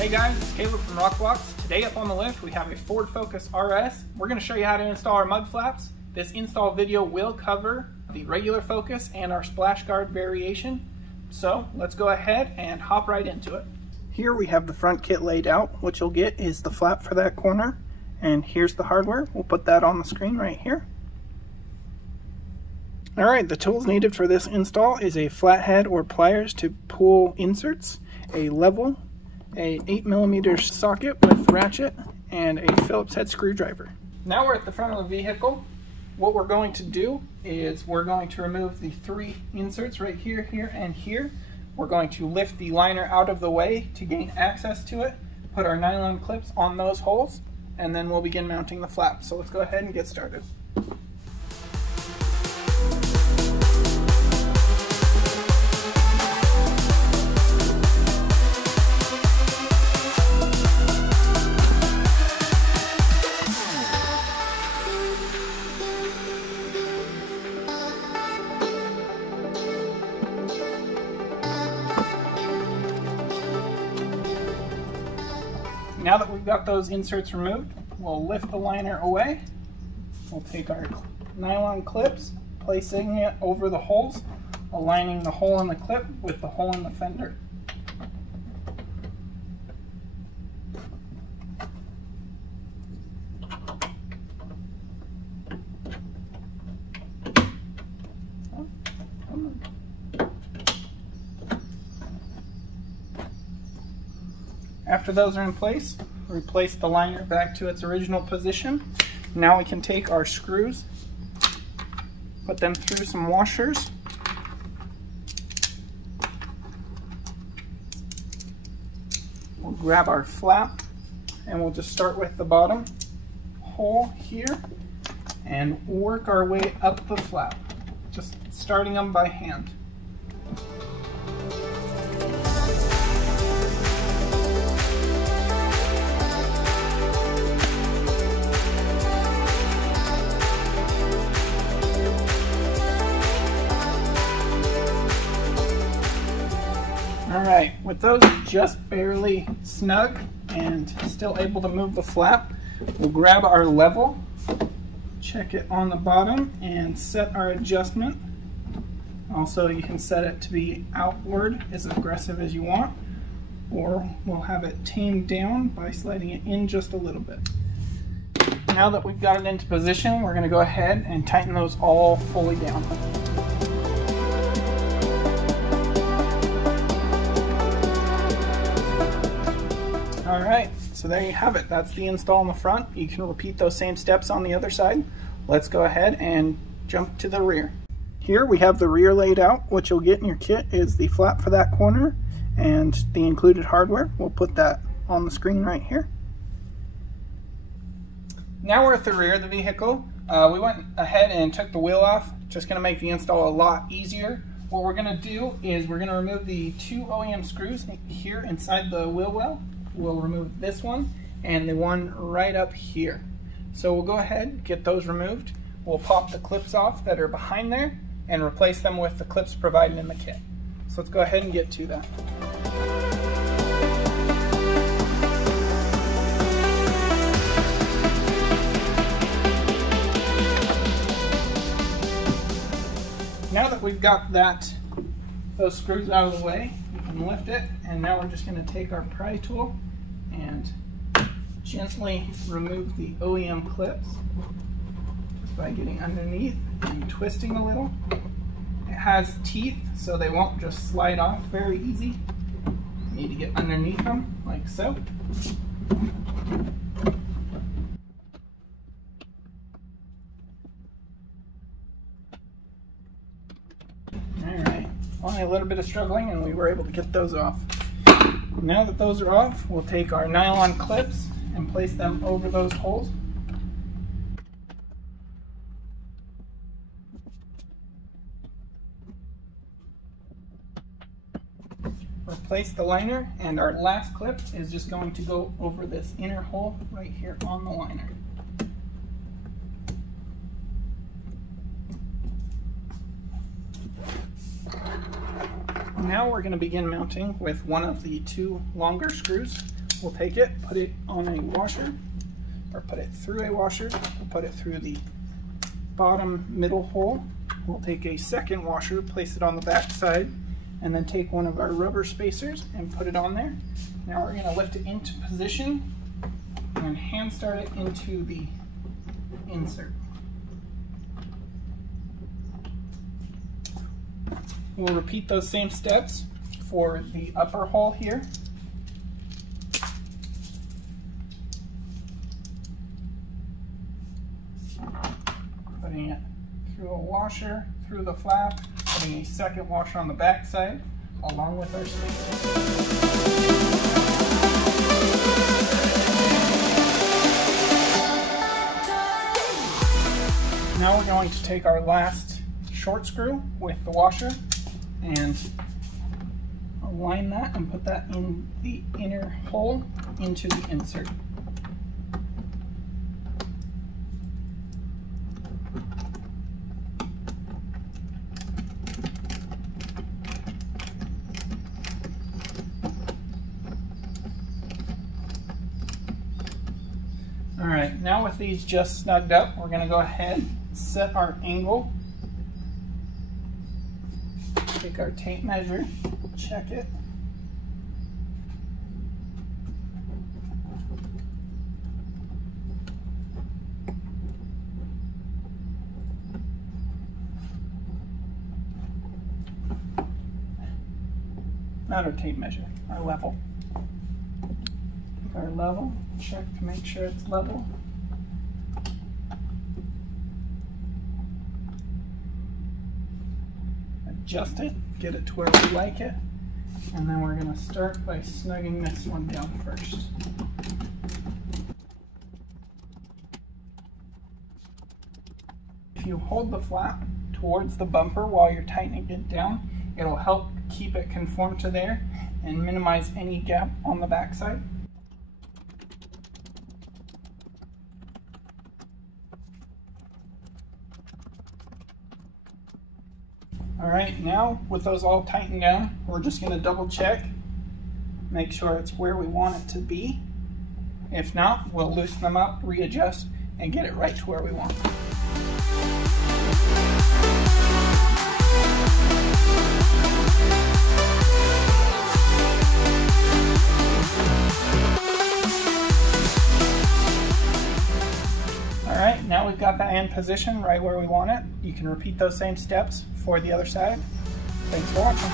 Hey guys, it's Caleb from Rokblokz. Today up on the lift we have a Ford Focus RS. We're going to show you how to install our mud flaps. This install video will cover the regular Focus and our splash guard variation. So let's go ahead and hop right into it. Here we have the front kit laid out. What you'll get is the flap for that corner, and here's the hardware. We'll put that on the screen right here. Alright, the tools needed for this install is a flathead or pliers to pull inserts, a level, a 8mm socket with ratchet, and a Phillips head screwdriver. Now we're at the front of the vehicle. What we're going to do is we're going to remove the 3 inserts right here, here, and here. We're going to lift the liner out of the way to gain access to it, put our nylon clips on those holes, and then we'll begin mounting the flap. So let's go ahead and get started. Now that we've got those inserts removed, we'll lift the liner away. We'll take our nylon clips, placing it over the holes, aligning the hole in the clip with the hole in the fender. After those are in place, replace the liner back to its original position. Now we can take our screws, put them through some washers. We'll grab our flap and we'll just start with the bottom hole here and work our way up the flap, just starting them by hand. Alright, with those just barely snug and still able to move the flap, we'll grab our level, check it on the bottom, and set our adjustment. Also, you can set it to be outward, as aggressive as you want, or we'll have it tamed down by sliding it in just a little bit. Now that we've got it into position, we're going to go ahead and tighten those all fully down. Alright, so there you have it. That's the install on the front. You can repeat those same steps on the other side. Let's go ahead and jump to the rear. Here we have the rear laid out. What you'll get in your kit is the flap for that corner and the included hardware. We'll put that on the screen right here. Now we're at the rear of the vehicle. We went ahead and took the wheel off. Just going to make the install a lot easier. What we're going to do is we're going to remove the 2 OEM screws here inside the wheel well. We'll remove this one and the one right up here. So we'll go ahead and get those removed. We'll pop the clips off that are behind there and replace them with the clips provided in the kit. So let's go ahead and get to that. Now that we've got those screws out of the way, we can lift it, and now we're just going to take our pry tool and gently remove the OEM clips just by getting underneath and twisting a little. It has teeth, so they won't just slide off very easy. You need to get underneath them, like so. Alright, only a little bit of struggling and we were able to get those off. Now that those are off, we'll take our nylon clips and place them over those holes. Replace the liner, and our last clip is just going to go over this inner hole right here on the liner. Now we're going to begin mounting with one of the 2 longer screws. we'll take it, put it on a washer, or put it through a washer, we'll put it through the bottom middle hole. We'll take a second washer, place it on the back side, and then take one of our rubber spacers and put it on there. Now we're going to lift it into position and hand start it into the insert. We'll repeat those same steps for the upper hole here. Putting it through a washer, through the flap, putting a second washer on the back side, along with our spacer. Now we're going to take our last short screw with the washer and align that and put that in the inner hole into the insert. All right, now with these just snugged up, we're going to go ahead, set our angle, take our tape measure, check it. Not our tape measure, our level. Take our level, check to make sure it's level. Adjust it, get it to where we like it, and then we're going to start by snugging this one down first. If you hold the flap towards the bumper while you're tightening it down, it'll help keep it conform to there and minimize any gap on the backside. All right, now with those all tightened down, we're just going to double check, make sure it's where we want it to be. If not, we'll loosen them up, readjust, and get it right to where we want it. All right, now we've got that in position right where we want it. You can repeat those same steps for the other side. Thanks for watching.